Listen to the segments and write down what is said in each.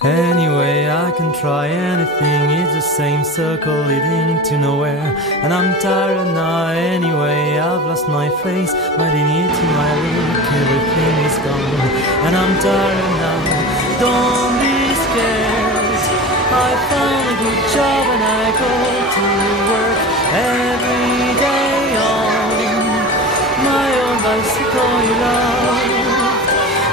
Anyway, I can try anything, it's the same circle leading to nowhere. And I'm tired now anyway, I've lost my face, my dignity, my look, everything is gone. And I'm tired now, don't be scared. I found a good job and I go to work every day on my own bicycle you love.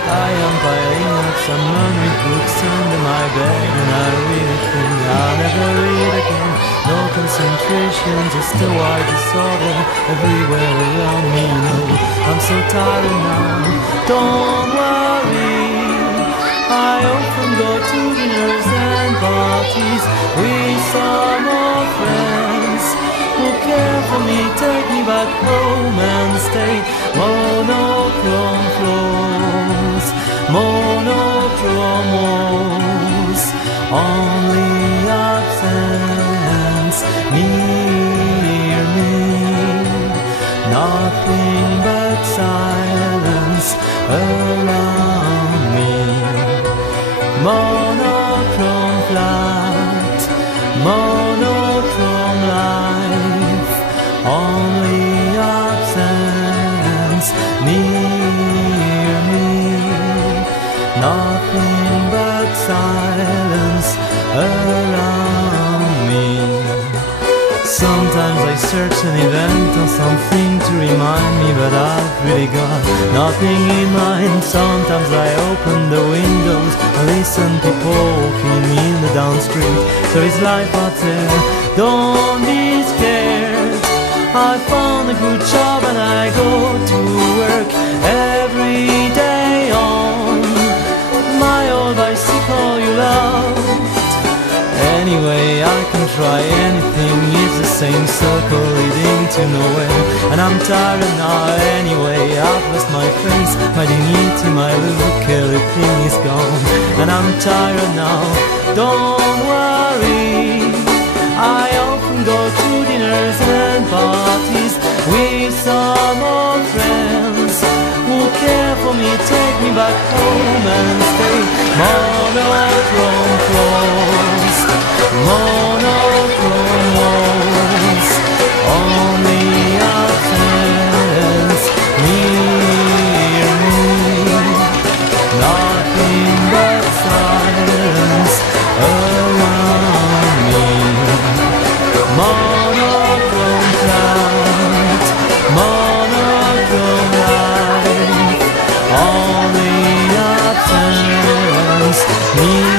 I am piling up some unread books under my bed, and I really think I'll never read again. No concentration, just a wide disorder everywhere around me. No, I'm so tired now, don't worry. I often go to dinners and parties with some old friends who care for me, take me back home and stay. Monochrome floors, monochrome walls, only absence near me. Nothing but silence around me. Monochrome flat, monochrome life, only absence near me. Nothing but silence around me. Sometimes I search an event or something to remind me, but I've really got nothing in mind. Sometimes I open the windows and listen people walking in the down street. There is life out there, don't be scared. I found a good job and I go to work every day on my old bicycle you loved. Anyway, I can try anything, it's the same circle leading to nowhere. And I'm tired now anyway, I've lost my face, my dignity, my look, everything is gone. And I'm tired now, don't worry. I often go to dinners and parties with some old friends who care for me, take me back home and stay. Monochrome floors, monochrome walls, only absence near me. Nothing but silence around me. Monochrome cloud, monochrome life, only absence near me.